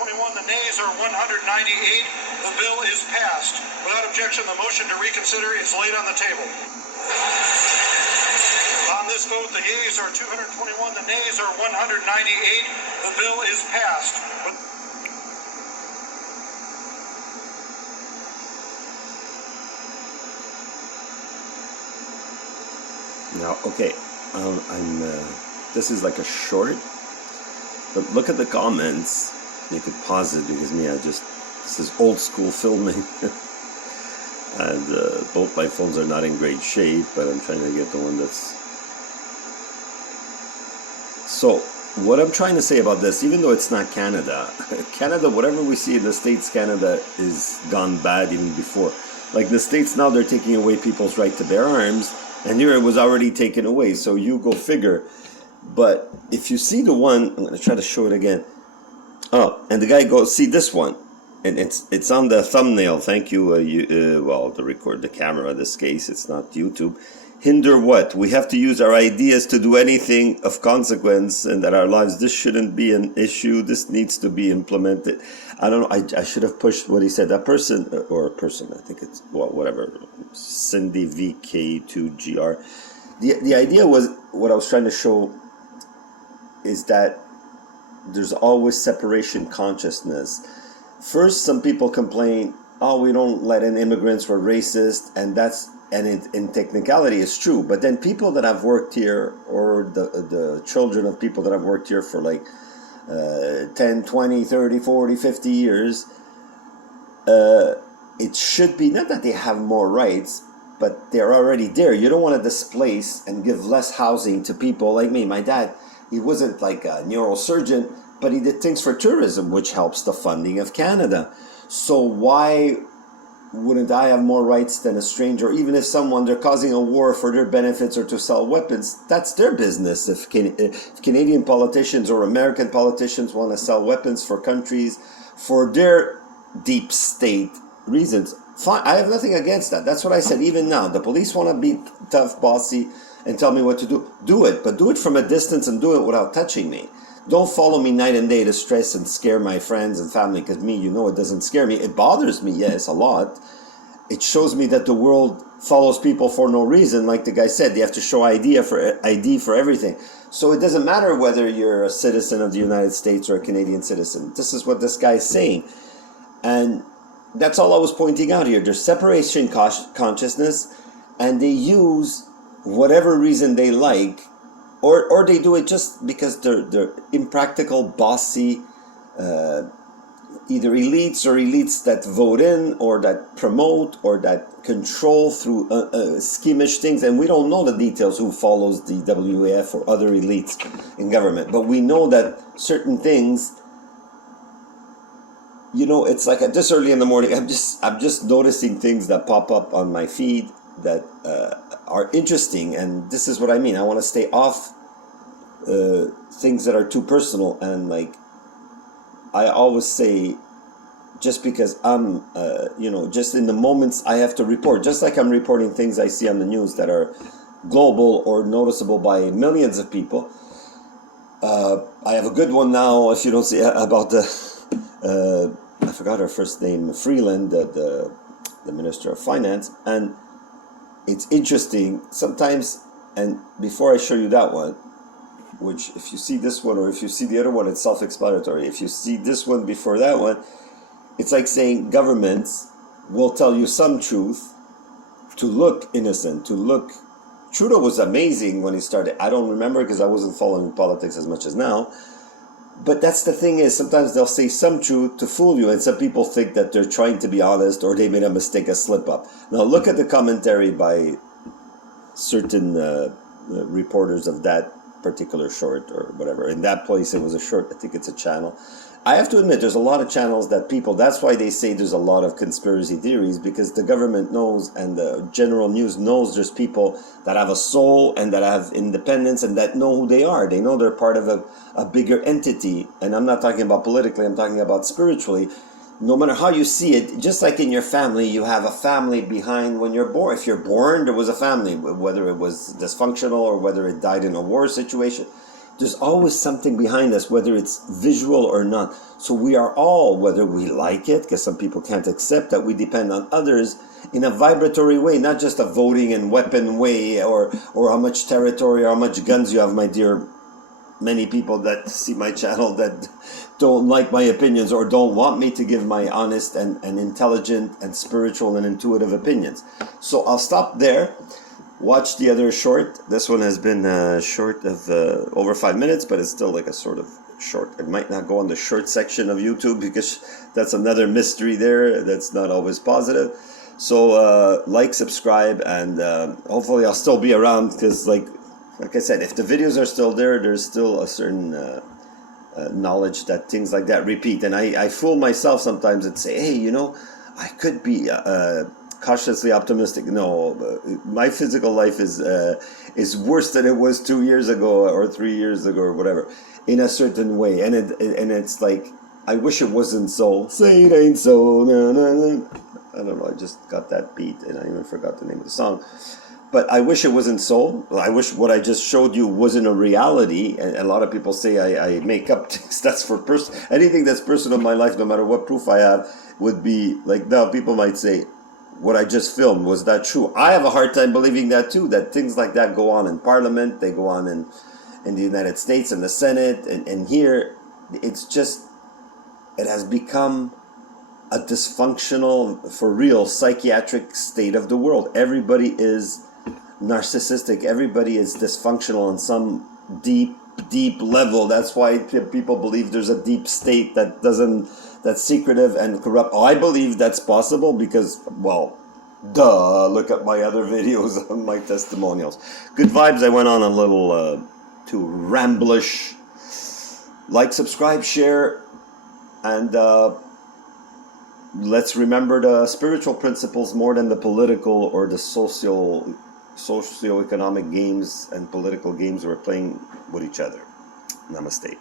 The nays are 198. The bill is passed. Without objection, the motion to reconsider is laid on the table. On this vote, the yeas are 221. The nays are 198. The bill is passed. Now, okay, this is like a short, but look at the comments. You could pause it because this is old school filming. And both my phones are not in great shape, but I'm trying to get the one that's... So, what I'm trying to say about this, even though it's not Canada, Canada, whatever we see in the States, Canada is gone bad even before. Like the States now, they're taking away people's right to bear arms, and here it was already taken away, so you go figure. But if you see the one, I'm going to try to show it again. Oh, and the guy goes, see this one, and it's on the thumbnail. Thank you. Well, to record the camera. In this case, it's not YouTube. Hinder what? We have to use our ideas to do anything of consequence, and that our lives. This shouldn't be an issue. This needs to be implemented. I don't know. I should have pushed what he said. That person I think it's whatever. Cindy VK2GR. The idea was what I was trying to show is that there's always separation consciousness. First, some people complain, oh, we don't let in immigrants, we're racist, and in technicality it's true. But then people that have worked here, or the children of people that have worked here for like 10, 20, 30, 40, 50 years, it should be not that they have more rights, but they're already there. You don't want to displace and give less housing to people like me. My dad, he wasn't like a neurosurgeon, but he did things for tourism, which helps the funding of Canada. So why wouldn't I have more rights than a stranger? Even if they're causing a war for their benefits or to sell weapons, that's their business. If Canadian politicians or American politicians want to sell weapons for countries for their deep state reasons, fine. I have nothing against that. That's what I said. Even now, the police want to be tough, bossy, and tell me what to do. Do it, but do it from a distance and do it without touching me. Don't follow me night and day to stress and scare my friends and family, because it doesn't scare me. It bothers me, yes, a lot. It shows me that the world follows people for no reason. Like the guy said, they have to show ID for everything. So it doesn't matter whether you're a citizen of the United States or a Canadian citizen. This is what this guy is saying. And that's all I was pointing out here. There's separation consciousness, and they use whatever reason they like, or they do it just because they're impractical, bossy, either elites that vote in, or that promote, or that control through schemish things. And we don't know the details who follows the WAF or other elites in government, but we know that certain things, it's like this early in the morning, I'm just noticing things that pop up on my feed that are interesting, and this is what I mean. I want to stay off things that are too personal, and like I always say, just because I'm just in the moments I have to report, just like I'm reporting things I see on the news that are global or noticeable by millions of people. I have a good one now, if you don't see, about the I forgot her first name, Freeland, the Minister of Finance. And it's interesting sometimes, and before I show you that one, which if you see this one or if you see the other one, it's self-explanatory. If you see this one before that one, it's like saying governments will tell you some truth to look innocent, to look... Trudeau was amazing when he started. I don't remember because I wasn't following politics as much as now. But that's the thing is, sometimes they'll say some truth to fool you, and some people think that they're trying to be honest, or they made a mistake, a slip-up. Now look at the commentary by certain reporters of that particular short, or whatever. In that place, it was a short, I think it's a channel. I have to admit, there's a lot of channels that people, that's why they say there's a lot of conspiracy theories, because the government knows and the general news knows there's people that have a soul and that have independence and that know who they are. They know they're part of a bigger entity. And I'm not talking about politically, I'm talking about spiritually. No matter how you see it, just like in your family, you have a family behind when you're born. If you're born, there was a family, whether it was dysfunctional or whether it died in a war situation. there's always something behind us, whether it's visual or not. So we are all, whether we like it, because some people can't accept that we depend on others in a vibratory way, not just a voting and weapon way, or how much territory or how much guns you have, my dear. Many people that see my channel that don't like my opinions or don't want me to give my honest and intelligent and spiritual and intuitive opinions. So I'll stop there. Watch the other short. This one has been short of over 5 minutes, but it's still like a sort of short. It might not go on the short section of YouTube because that's another mystery there that's not always positive. So like, subscribe, and hopefully I'll still be around, because like I said, if the videos are still there, there's still a certain knowledge that things like that repeat. And I fool myself sometimes and say, hey, you know, I could be cautiously optimistic. No, my physical life is worse than it was 2 years ago or 3 years ago or whatever, in a certain way. And it's like, I wish it wasn't so. Say it ain't so. No, no, no. I don't know. I just got that beat and I even forgot the name of the song. But I wish it wasn't so. I wish what I just showed you wasn't a reality. And a lot of people say I make up things. That's for anything that's personal in my life, no matter what proof I have, would be like, now people might say, what I just filmed, was that true? I have a hard time believing that too, that things like that go on in Parliament, they go on in the United States, in the Senate, and here, it's just, it has become a dysfunctional, for real, psychiatric state of the world. Everybody is narcissistic. Everybody is dysfunctional on some deep level. That's why people believe there's a deep state that's secretive and corrupt. Oh, I believe that's possible because, well, duh, look at my other videos on my testimonials. Good vibes. I went on a little too ramblish. Like, subscribe, share, and let's remember the spiritual principles more than the political or the socio-economic games and political games we're playing with each other. Namaste.